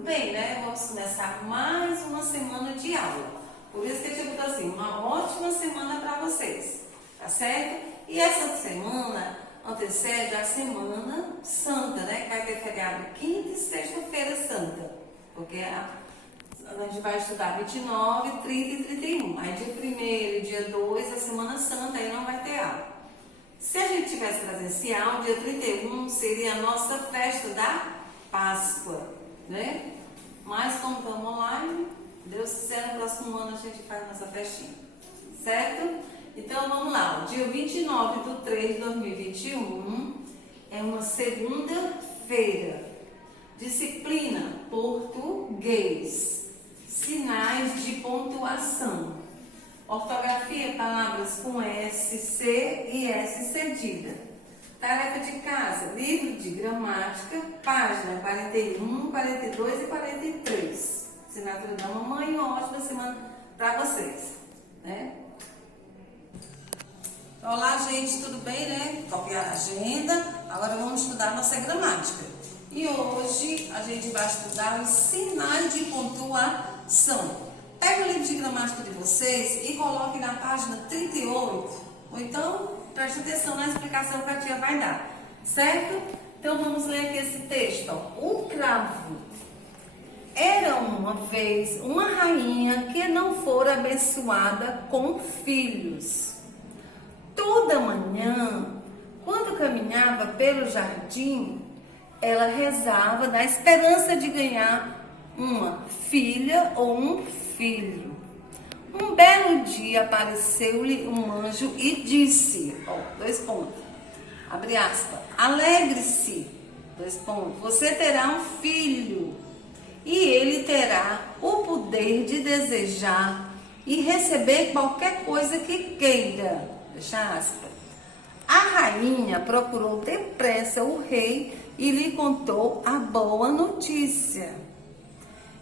Tudo bem, né? Vamos começar mais uma semana de aula. Por isso que eu te digo assim, uma ótima semana para vocês, tá certo? E essa semana antecede a Semana Santa, né? Que vai ter feriado quinta e sexta-feira santa, porque a gente vai estudar 29, 30 e 31. Aí dia 1º e dia 2, a Semana Santa, aí não vai ter aula. Se a gente tivesse presencial, dia 31 seria a nossa festa da Páscoa, né? Mas como estamos online, Deus quiser, no próximo ano a gente faz nossa festinha, certo? Então vamos lá, o dia 29/3/2021 é uma segunda-feira. Disciplina português, sinais de pontuação, ortografia, palavras com S, C e S cedida. Tarefa de casa, livro de gramática, página 41, 42 e 43. Assinatura da mamãe, uma ótima semana para vocês, né? Olá, gente, tudo bem, né? Copiar a agenda. Agora vamos estudar nossa gramática. E hoje a gente vai estudar os sinais de pontuação. Pega o livro de gramática de vocês e coloque na página 38. Ou então, preste atenção na explicação que a tia vai dar, certo? Então vamos ler aqui esse texto, ó. O cravo. Era uma vez uma rainha que não fora abençoada com filhos. Toda manhã, quando caminhava pelo jardim, ela rezava na esperança de ganhar uma filha ou um filho. Um belo dia apareceu-lhe um anjo e disse, abre aspas, alegre-se, você terá um filho e ele terá o poder de desejar e receber qualquer coisa que queira, fecha aspas. A rainha procurou depressa o rei e lhe contou a boa notícia.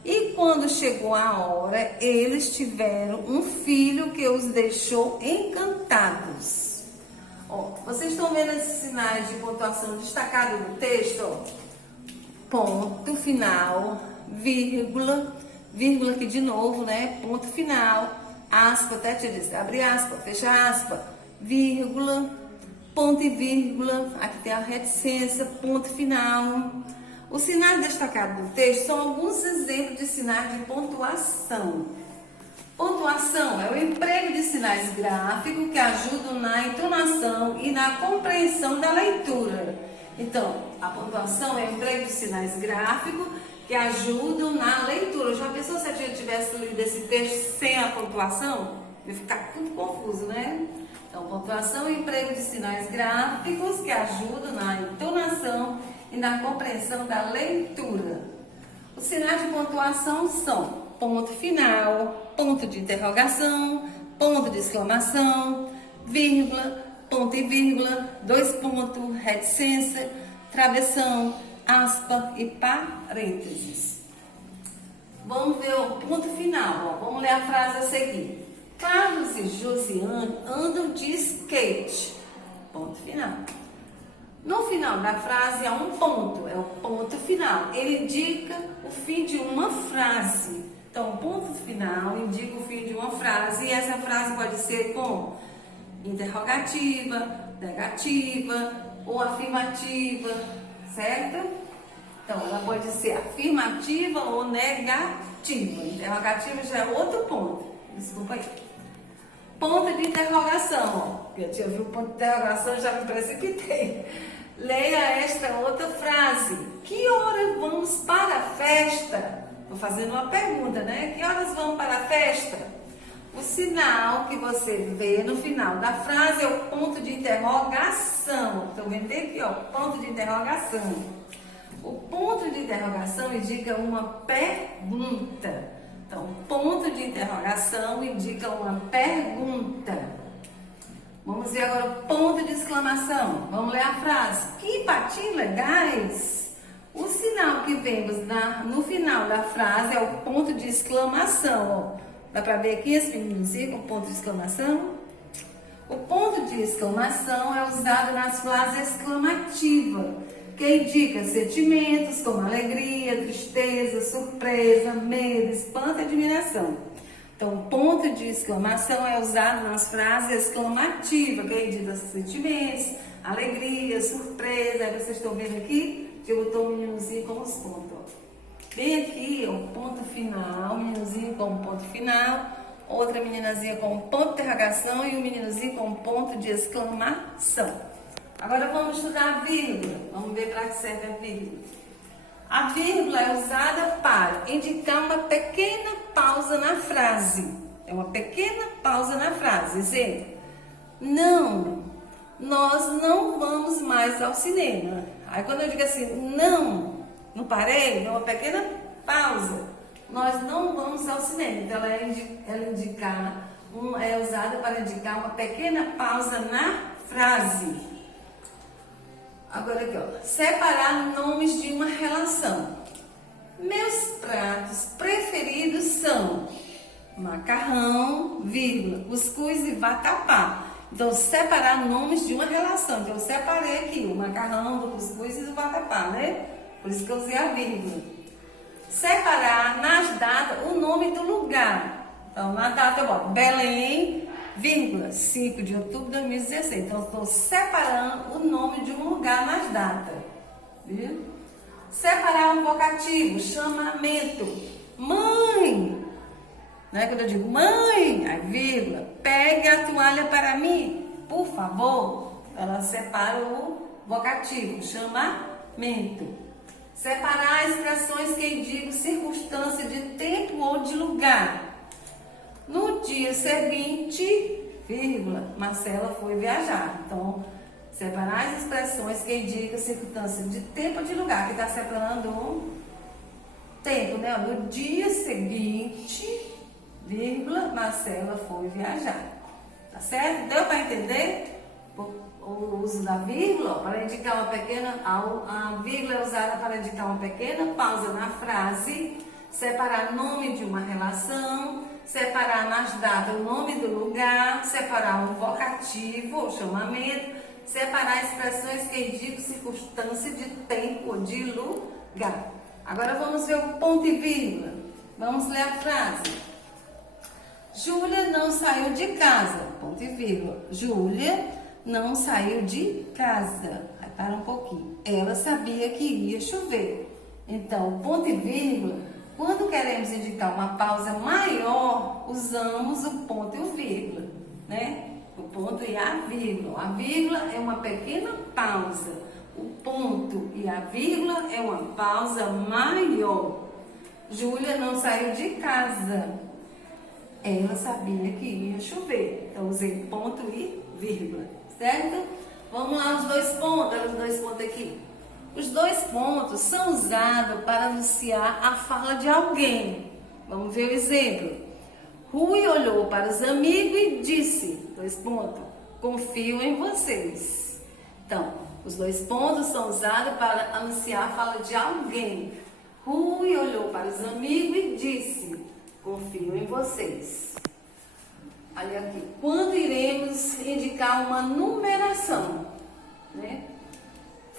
E quando chegou a hora, eles tiveram um filho que os deixou encantados. Ó, vocês estão vendo esses sinais de pontuação destacados no texto? Ó? Ponto final, vírgula aqui de novo, né? Ponto final, aspa, até te disse, abre aspa, fecha aspa, vírgula, ponto e vírgula, aqui tem a reticência, ponto final. Os sinais destacados no texto são alguns exemplos de sinais de pontuação. Pontuação é o emprego de sinais gráficos que ajudam na entonação e na compreensão da leitura. Então, a pontuação é o emprego de sinais gráficos que ajudam na leitura. Já pensou se a gente tivesse lido esse texto sem a pontuação? Ia ficar tudo confuso, né? Então, pontuação é o emprego de sinais gráficos que ajudam na entonação e na compreensão da leitura. Os sinais de pontuação são ponto final, ponto de interrogação, ponto de exclamação, vírgula, ponto e vírgula, dois pontos, reticência, travessão, aspa e parênteses. Vamos ver o ponto final, ó. Vamos ler a frase a seguir. Carlos e Josiane andam de skate. Ponto final. No final da frase há um ponto, é o ponto final. Ele indica o fim de uma frase. Então, o ponto final indica o fim de uma frase. E essa frase pode ser com interrogativa, negativa ou afirmativa, certo? Então, ela pode ser afirmativa ou negativa. Interrogativa já é outro ponto. Desculpa aí. Ponto de interrogação, ó. Eu tinha visto o ponto de interrogação e já me precipitei. Leia esta outra frase. Que horas vamos para a festa? Estou fazendo uma pergunta, né? Que horas vamos para a festa? O sinal que você vê no final da frase é o ponto de interrogação. Estão vendo aqui, ó, ponto de interrogação. O ponto de interrogação indica uma pergunta. Então, ponto de interrogação indica uma pergunta. Vamos ver agora o ponto de exclamação. Vamos ler a frase. Que patinhos legais! O sinal que vemos no final da frase é o ponto de exclamação. Ó. Dá para ver aqui esse meninozinho com ponto de exclamação? O ponto de exclamação é usado nas frases exclamativas. que indica sentimentos como alegria, tristeza, surpresa, medo, espanto e admiração. Então, ponto de exclamação é usado nas frases exclamativas, que indica sentimentos, alegria, surpresa. Aí vocês estão vendo aqui que eu botou um meninozinho com os pontos. Ó. Bem aqui, ó, o ponto final, o meninozinho com o ponto final, outra meninazinha com um ponto de interrogação e um meninozinho com um ponto de exclamação. Agora vamos estudar a vírgula. Vamos ver para que serve a vírgula. A vírgula é usada para indicar uma pequena pausa na frase. É uma pequena pausa na frase. Exemplo: não, nós não vamos mais ao cinema. Aí quando eu digo assim, não parei, é uma pequena pausa. Nós não vamos ao cinema. Então ela é usada para indicar uma pequena pausa na frase. Agora aqui, ó, separar nomes de uma relação. Meus pratos preferidos são macarrão, vírgula, cuscuz e vatapá. Então, separar nomes de uma relação. Então, eu separei aqui o macarrão, do cuscuz e do vatapá, né? Por isso que eu usei a vírgula. Separar nas datas o nome do lugar. Então, na data eu boto Belém, vírgula, 5 de outubro de 2016. Então, eu estou separando o nome de um lugar nas datas. Viu? Separar um vocativo, chamamento. Mãe! Né? Quando eu digo mãe, aí vírgula, pegue a toalha para mim, por favor. Ela separa o vocativo, chamamento. Separar expressões que indicam circunstância de tempo ou de lugar. No dia seguinte, vírgula, Marcela foi viajar. Então, separar as expressões que indicam circunstância de tempo ou de lugar, que está separando o tempo, né? No dia seguinte, vírgula, Marcela foi viajar. Tá certo? Deu para entender o uso da vírgula? Para indicar uma pequena, a vírgula é usada para indicar uma pequena pausa na frase, separar nome de uma relação, separar nas datas o nome do lugar, separar um vocativo ou chamamento, separar expressões que indicam circunstância de tempo ou de lugar. Agora vamos ver o ponto e vírgula. Vamos ler a frase. Júlia não saiu de casa. Ponto e vírgula. Júlia não saiu de casa. Aí para um pouquinho. Ela sabia que iria chover. Então, ponto e vírgula, quando queremos indicar uma pausa maior, usamos o ponto e o vírgula, né? O ponto e a vírgula. A vírgula é uma pequena pausa. O ponto e a vírgula é uma pausa maior. Júlia não saiu de casa. Ela sabia que ia chover. Então, usei ponto e vírgula, certo? Vamos lá, os dois pontos. Olha os dois pontos aqui. Os dois pontos são usados para anunciar a fala de alguém. Vamos ver o exemplo. Rui olhou para os amigos e disse, dois pontos, confio em vocês. Então, os dois pontos são usados para anunciar a fala de alguém. Rui olhou para os amigos e disse, confio em vocês. Olha aqui. Quando iremos indicar uma numeração, né?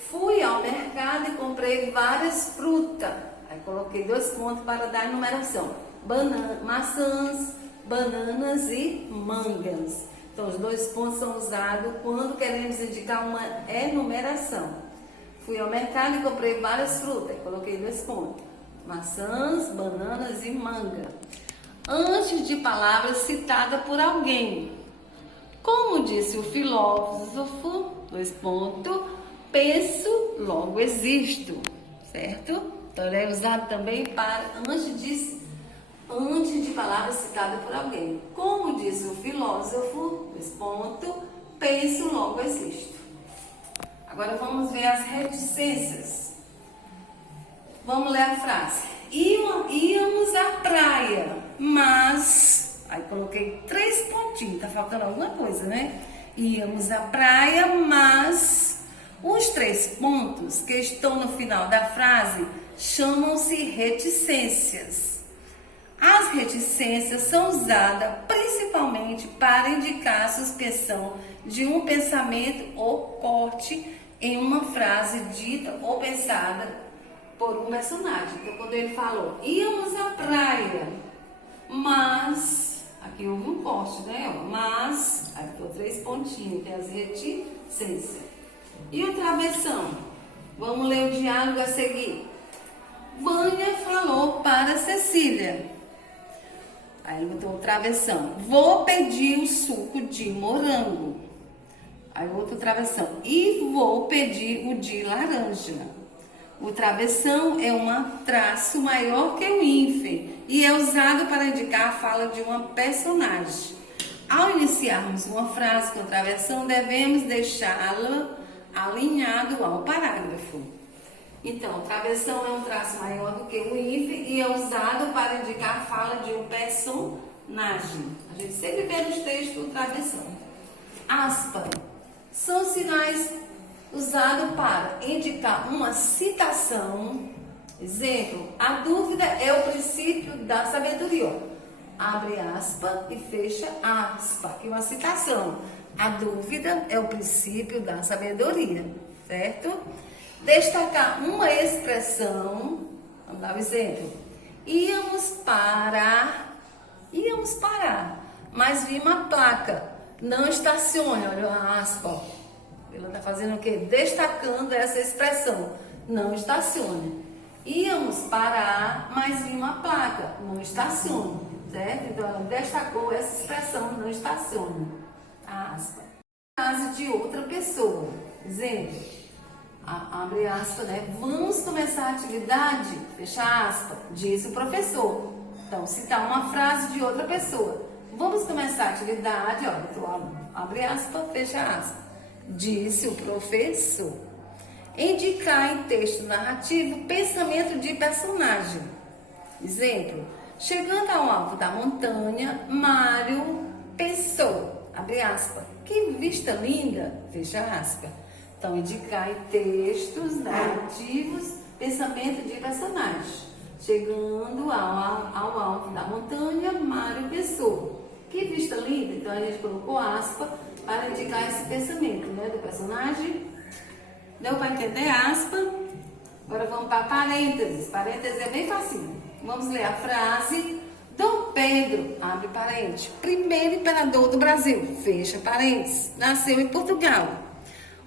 Fui ao mercado e comprei várias frutas. Aí coloquei dois pontos para dar numeração. Maçãs, bananas e mangas. Então, os dois pontos são usados quando queremos indicar uma enumeração. Fui ao mercado e comprei várias frutas. Aí coloquei dois pontos. Maçãs, bananas e manga. Antes de palavras citadas por alguém. Como disse o filósofo, dois pontos, penso, logo existo, certo? Então, ele é usado também para antes de palavras citadas por alguém. Como disse o filósofo, dois pontos, penso, logo existo. Agora vamos ver as reticências. Vamos ler a frase. Íamos à praia, mas... Aí coloquei 3 pontinhos, tá faltando alguma coisa, né? Íamos à praia, mas... Os 3 pontos que estão no final da frase chamam-se reticências. As reticências são usadas principalmente para indicar a suspensão de um pensamento ou corte em uma frase dita ou pensada por um personagem. Então, quando ele falou, íamos à praia, mas, aqui houve um corte, né? Mas, aqui os 3 pontinhos, tem as reticências. E o travessão? Vamos ler o diálogo a seguir. Vânia falou para Cecília. Aí ele botou o travessão. Vou pedir um suco de morango. Aí outro travessão. E vou pedir o de laranja. O travessão é um traço maior que o hífen e é usado para indicar a fala de uma personagem. Ao iniciarmos uma frase com travessão, devemos deixá-la alinhado ao parágrafo. Então, travessão é um traço maior do que o hífen e é usado para indicar a fala de um personagem. A gente sempre vê nos textos o travessão. Aspa são sinais usados para indicar uma citação. Exemplo, a dúvida é o princípio da sabedoria. Abre aspa e fecha aspa. Aqui uma citação. A dúvida é o princípio da sabedoria, certo? Destacar uma expressão, vamos dar um exemplo. Íamos parar, mas vi uma placa, não estacione, olha a aspa. Ela está fazendo o quê? Destacando essa expressão, não estacione. Íamos parar, mas vi uma placa, não estacione, certo? Então ela destacou essa expressão, não estacione, a aspa. Frase de outra pessoa, exemplo. Abre aspas, né? Vamos começar a atividade, fecha aspas, disse o professor. Então, citar uma frase de outra pessoa. Vamos começar a atividade, ó, então, abre aspas, fecha aspas, disse o professor. Indicar em texto narrativo pensamento de personagem. Exemplo, chegando ao alto da montanha, Mário pensou, abre aspas, que vista linda, fecha aspas. Então, indicar em textos narrativos pensamento de personagem. Chegando ao alto da montanha, Mário pensou. Que vista linda! Então, a gente colocou aspa para indicar esse pensamento, né, do personagem. Deu para entender aspa? Agora vamos para parênteses. Parênteses é bem fácil. Vamos ler a frase. Dom Pedro, abre parênteses, primeiro imperador do Brasil, fecha parênteses, nasceu em Portugal.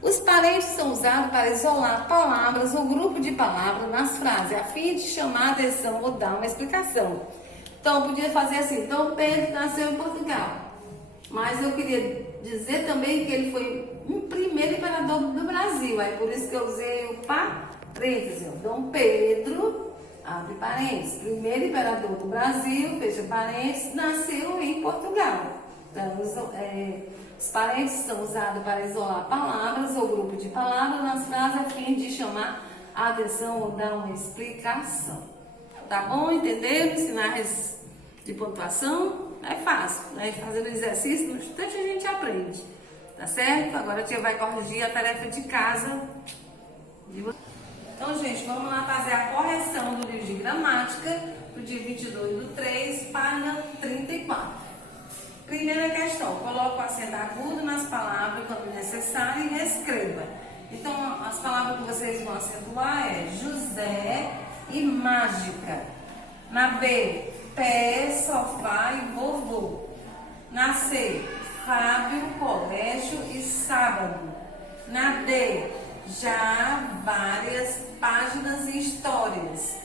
Os parênteses são usados para isolar palavras ou grupo de palavras nas frases, a fim de chamar a atenção ou dar uma explicação. Então, eu podia fazer assim, Dom Pedro nasceu em Portugal. Mas eu queria dizer também que ele foi um primeiro imperador do Brasil. Aí, por isso que eu usei o parênteses. Dom Pedro, abre parênteses, primeiro imperador do Brasil, fecha parênteses, nasceu em Portugal. Então, os parênteses são usados para isolar palavras ou grupo de palavras nas frases a fim de chamar a atenção ou dar uma explicação. Tá bom? Entenderam? Sinais de pontuação é fácil, né? Fazendo exercício, no instante a gente aprende. Tá certo? Agora a tia vai corrigir a tarefa de casa. Então, gente, vamos lá fazer a correção do livro de gramática do dia 22/3, página 34. Primeira questão, coloque o acento agudo nas palavras quando necessário e reescreva. Então, as palavras que vocês vão acentuar é José e mágica. Na B, pé, sofá e vovô. Na C, Fábio, colégio e sábado. Na D, já várias páginas e histórias.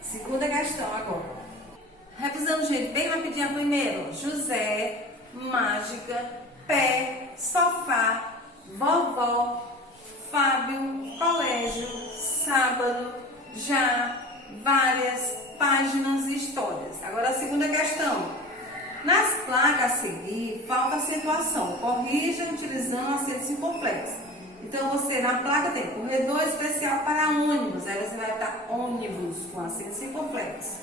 Segunda questão agora. Revisando, gente, bem rapidinho a primeira. José, mágica, pé, sofá, vovó, Fábio, colégio, sábado, já, várias, páginas e histórias. Agora a segunda questão. Nas placas a seguir, falta acentuação. Corrija utilizando acento circunflexo. Então você na placa tem corredor especial para ônibus. Aí você vai estar ônibus com acento circunflexo.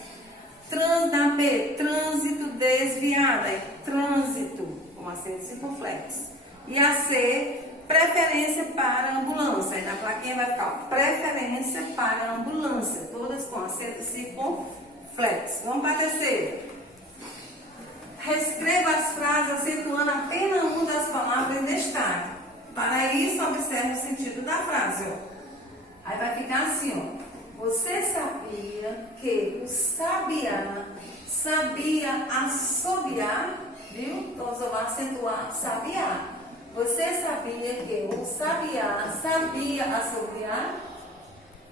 Na B, trânsito desviado, é trânsito, com acento circunflexo. E a C, preferência para ambulância. Aí na plaquinha vai ficar preferência para ambulância, todas com acento circunflexo. Vamos para a terceira. Reescreva as frases acentuando apenas uma das palavras em destaque. Para isso, observe o sentido da frase. que o sabiá sabia assobiar? Viu? Então, nós vamos acentuar sabiá. Você sabia que o sabiá sabia assobiar?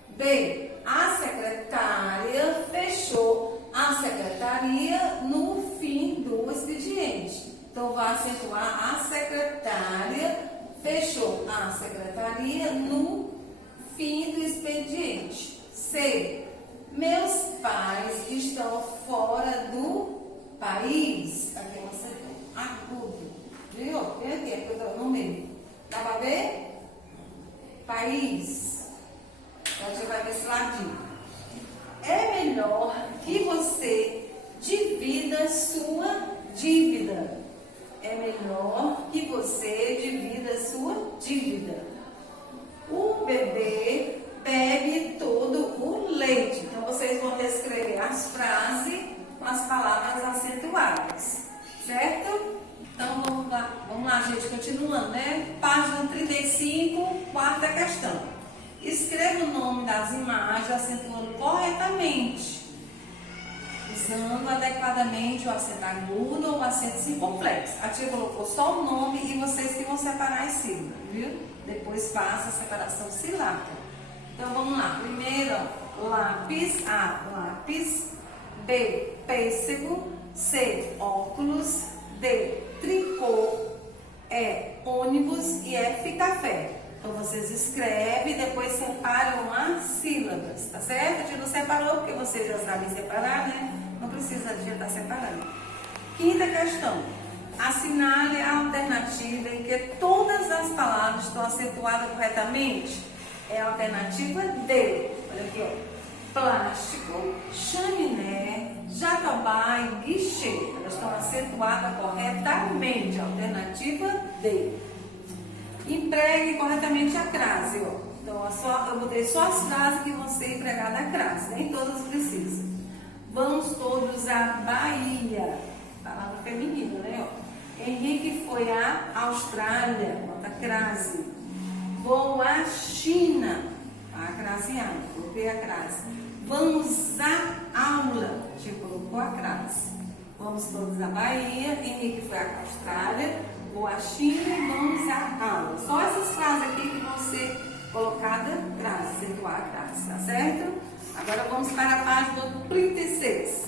B. A secretária fechou a secretaria no fim do expediente. Então, vai acentuar a secretária fechou a secretaria no fim do expediente. C. Meus pais estão fora do país. Aqui é um acento agudo. Viu? Vem aqui, aqui eu estou no meio. Dá para ver? País. Então, a gente vai ver esse ladinho. É melhor que você divida sua dívida. É melhor que você divida sua dívida. O bebê bebe todo o leite. Então, vocês vão escrever as frases com as palavras acentuadas. Certo? Então, vamos lá, gente, continuando, né? Página 35, quarta questão. Escreva o nome das imagens acentuando corretamente, usando adequadamente o acento agudo ou o acento circunflexo. A tia colocou só o nome e vocês que vão separar as sílabas, viu? Depois faça a separação silábica. Então vamos lá. Primeiro, lápis. A, lápis. B, pêssego. C, óculos. D, tricô. E, ônibus. E F, café. Então vocês escrevem e depois separam as sílabas, tá certo? A gente não separou porque vocês já sabem separar, né? Não precisa de estar separando. Quinta questão. Assinale a alternativa em que todas as palavras estão acentuadas corretamente. É a alternativa D. Olha aqui, ó. Plástico, chaminé, jatobá e guichê. Elas estão acentuadas corretamente. Alternativa D. Empregue corretamente a crase, ó. Então, eu botei só as frases que vão ser empregadas a crase, nem todas precisam. Vamos todos à Bahia. Palavra feminina, né? Ó. Henrique foi à Austrália, bota crase. Vou à China, a crase A, coloquei a crase. Vamos à aula, a gente colocou a crase. Vamos todos à Bahia, Henrique foi à Austrália. Vou à China e vamos à aula. Só essas frases aqui que vão ser colocadas crase, acentuar a crase, tá certo? Agora vamos para a página 36.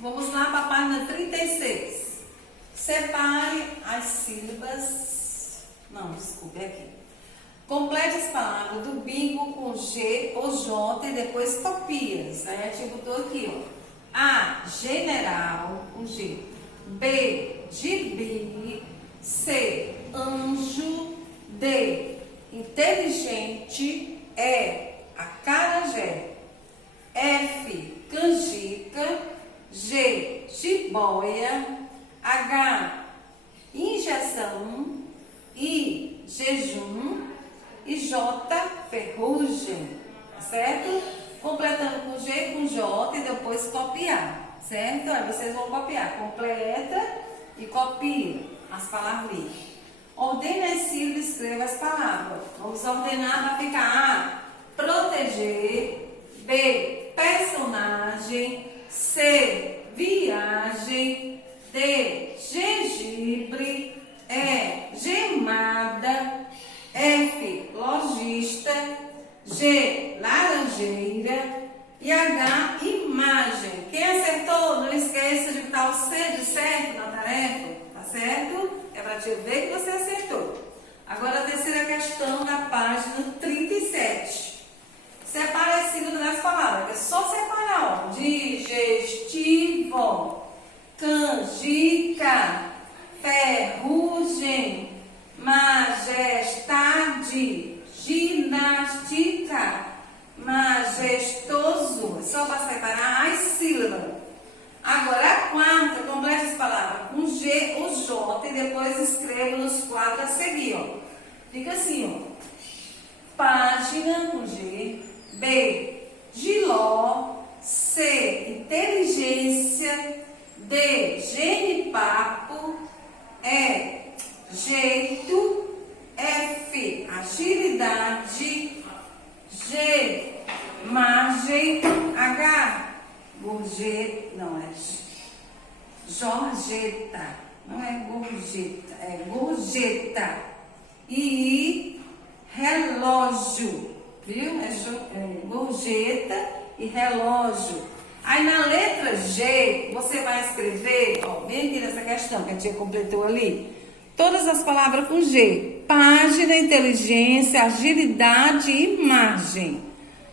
Vamos lá para a página 36. Separe as sílabas. Não, desculpe, é aqui. Complete as palavras do bingo com G ou J e depois copia. Aí a gente botou aqui, ó. A, general, com G. B, gibi. C, anjo. D, inteligente. E, acarajé. F, canjica. G, jiboia. H, injeção. I, jejum. E J, ferrugem. Certo? Completando com G e com J e depois copiar. Certo? Aí vocês vão copiar. Completa e copia as palavrinhas. Ordene as sílabas e escreva as palavras. Vamos ordenar para ficar A, proteger. B, personagem. C, viagem. D, gengibre. E, gemada. F, lojista. G, laranjeira. E H, imagem. Quem acertou, não esqueça de botar o C de certo na tarefa, tá certo? É para te ver que você acertou. Agora a terceira questão da página 37. Separa as sílabas das palavras. É só separar, ó. Digestivo, canjica, ferrugem, majestade, ginástica, majestoso. É só para separar as sílabas. Agora a quarta, complete as palavras com G ou J e depois escreva nos quadros a seguir, ó. Fica assim, ó. Página com G. B, giló. C, inteligência. D, genipapo. E, jeito. F, agilidade. G, margem. H, gorjeta. Não é gorjeta, é gorjeta. E relógio, viu? É gorjeta e relógio. Aí na letra G, você vai escrever, ó, bem aqui nessa questão que a tia completou ali, todas as palavras com G. Página, inteligência, agilidade e margem.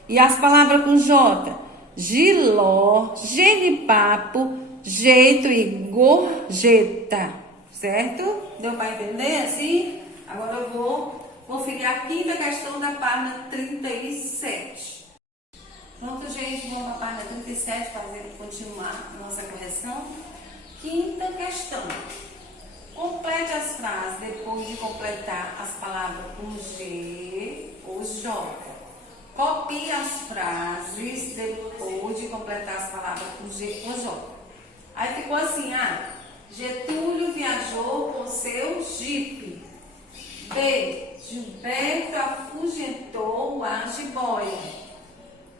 E as palavras com J. Giló, genipapo, jeito e gorjeta. Certo? Deu para entender assim? Agora eu vou conferir a quinta questão da página 37. Pronto, gente, vamos para a página 37 continuar a nossa correção. Quinta questão. Complete as frases depois de completar as palavras com G ou J. Copie as frases depois de completar as palavras com G ou J. Aí ficou assim, Getúlio viajou com seu jipe. B. Gilberto afugentou a jiboia.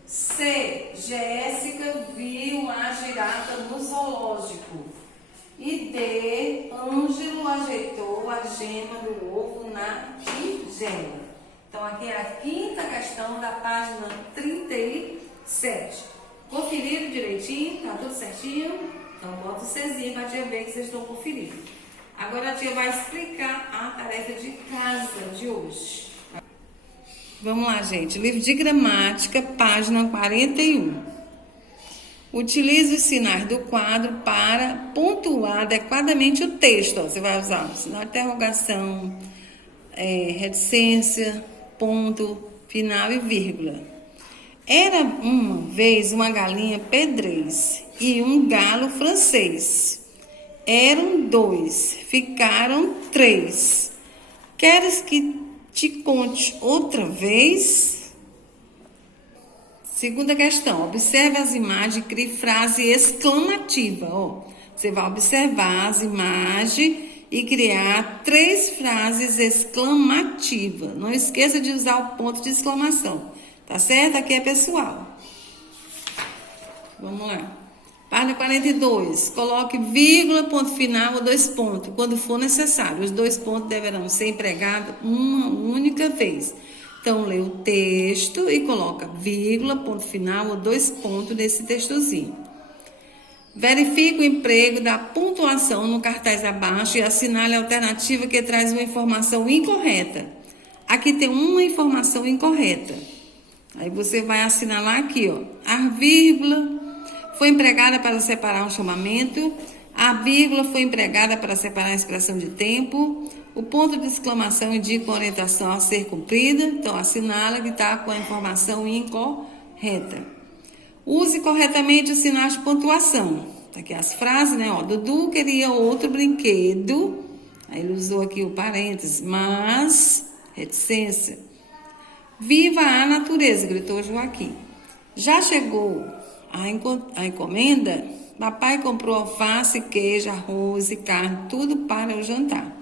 C. Jéssica viu a girafa no zoológico. E D. Ângelo ajeitou a gema do ovo na tigela. Então, aqui é a quinta questão da página 37. Conferiram direitinho? Tá tudo certinho? Então, bota o Czinho para a tia ver que vocês estão conferindo. Agora, a tia vai explicar a tarefa de casa de hoje. Vamos lá, gente. Livro de gramática, página 41. Utilize os sinais do quadro para pontuar adequadamente o texto. Ó, você vai usar o sinal de interrogação, reticência, ponto, final e vírgula. Era uma vez uma galinha pedrez e um galo francês. Eram 2, ficaram 3. Queres que te conte outra vez? Segunda questão. Observe as imagens e crie frase exclamativa. Ó, você vai observar as imagens e criar 3 frases exclamativas. Não esqueça de usar o ponto de exclamação. Tá certo? Aqui é pessoal. Vamos lá. Página 42. Coloque vírgula, ponto final ou 2 pontos, quando for necessário. Os 2 pontos deverão ser empregados uma única vez. Então, lê o texto e coloca vírgula, ponto final ou 2 pontos nesse textozinho. Verifique o emprego da pontuação no cartaz abaixo e assinale a alternativa que traz uma informação incorreta. Aqui tem uma informação incorreta. Aí você vai assinalar aqui, ó. A vírgula foi empregada para separar um chamamento. A vírgula foi empregada para separar a expressão de tempo. O ponto de exclamação indica a orientação a ser cumprida. Então, assinala que está com a informação incorreta. Use corretamente os sinais de pontuação. Tá aqui as frases, né? Ó, Dudu queria outro brinquedo. Aí ele usou aqui o parênteses, mas, reticência. Viva a natureza, gritou Joaquim. Já chegou a encomenda? Papai comprou alface, queijo, arroz e carne, tudo para o jantar.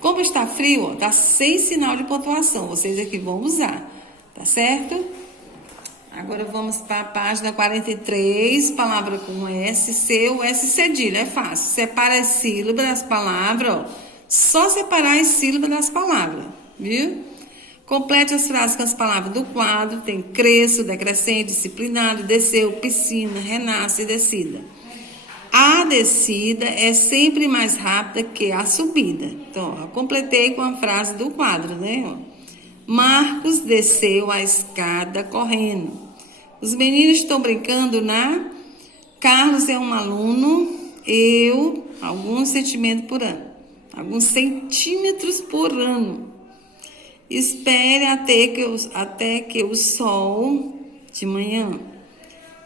Como está frio, ó, tá sem sinal de pontuação. Vocês aqui vão usar, tá certo? Agora vamos para a página 43, palavra com S, C ou S cedilha. É fácil. Separa as sílabas das palavras, ó. Só separar as sílabas das palavras, viu? Complete as frases com as palavras do quadro. Tem cresço, decrescente, disciplinado, desceu, piscina, renasce e descida. A descida é sempre mais rápida que a subida. Então, eu completei com a frase do quadro, né? Ó. Marcos desceu a escada correndo. Os meninos estão brincando na... Carlos é um aluno. Eu, alguns centímetros por ano. Alguns centímetros por ano. Espere até que o sol de manhã.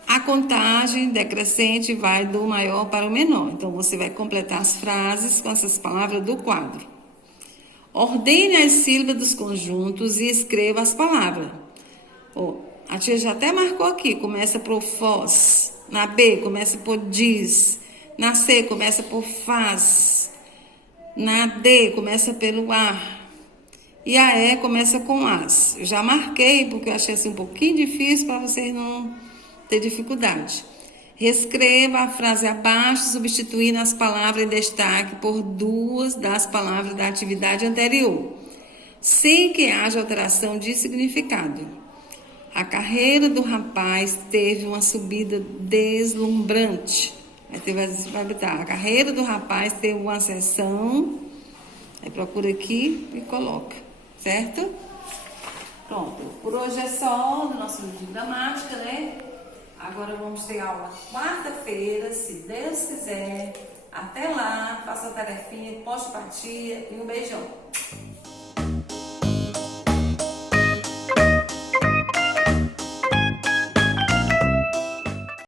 A contagem decrescente vai do maior para o menor. Então, você vai completar as frases com essas palavras do quadro. Ordene as sílabas dos conjuntos e escreva as palavras. A tia já até marcou aqui. Começa por foz. Na B, começa por diz. Na C, começa por faz. Na D, começa pelo ar. E a E começa com as. Eu já marquei porque eu achei assim um pouquinho difícil para vocês não ter dificuldade. Reescreva a frase abaixo, substituindo as palavras em destaque por duas das palavras da atividade anterior, sem que haja alteração de significado. A carreira do rapaz teve uma subida deslumbrante. Aí você vai botar, a carreira do rapaz teve uma ascensão. Aí procura aqui e coloca, certo? Pronto, por hoje é só no nosso vídeo de gramática, né? Agora vamos ter aula quarta-feira, se Deus quiser. Até lá, faça a tarefinha, poste pra tia e um beijão.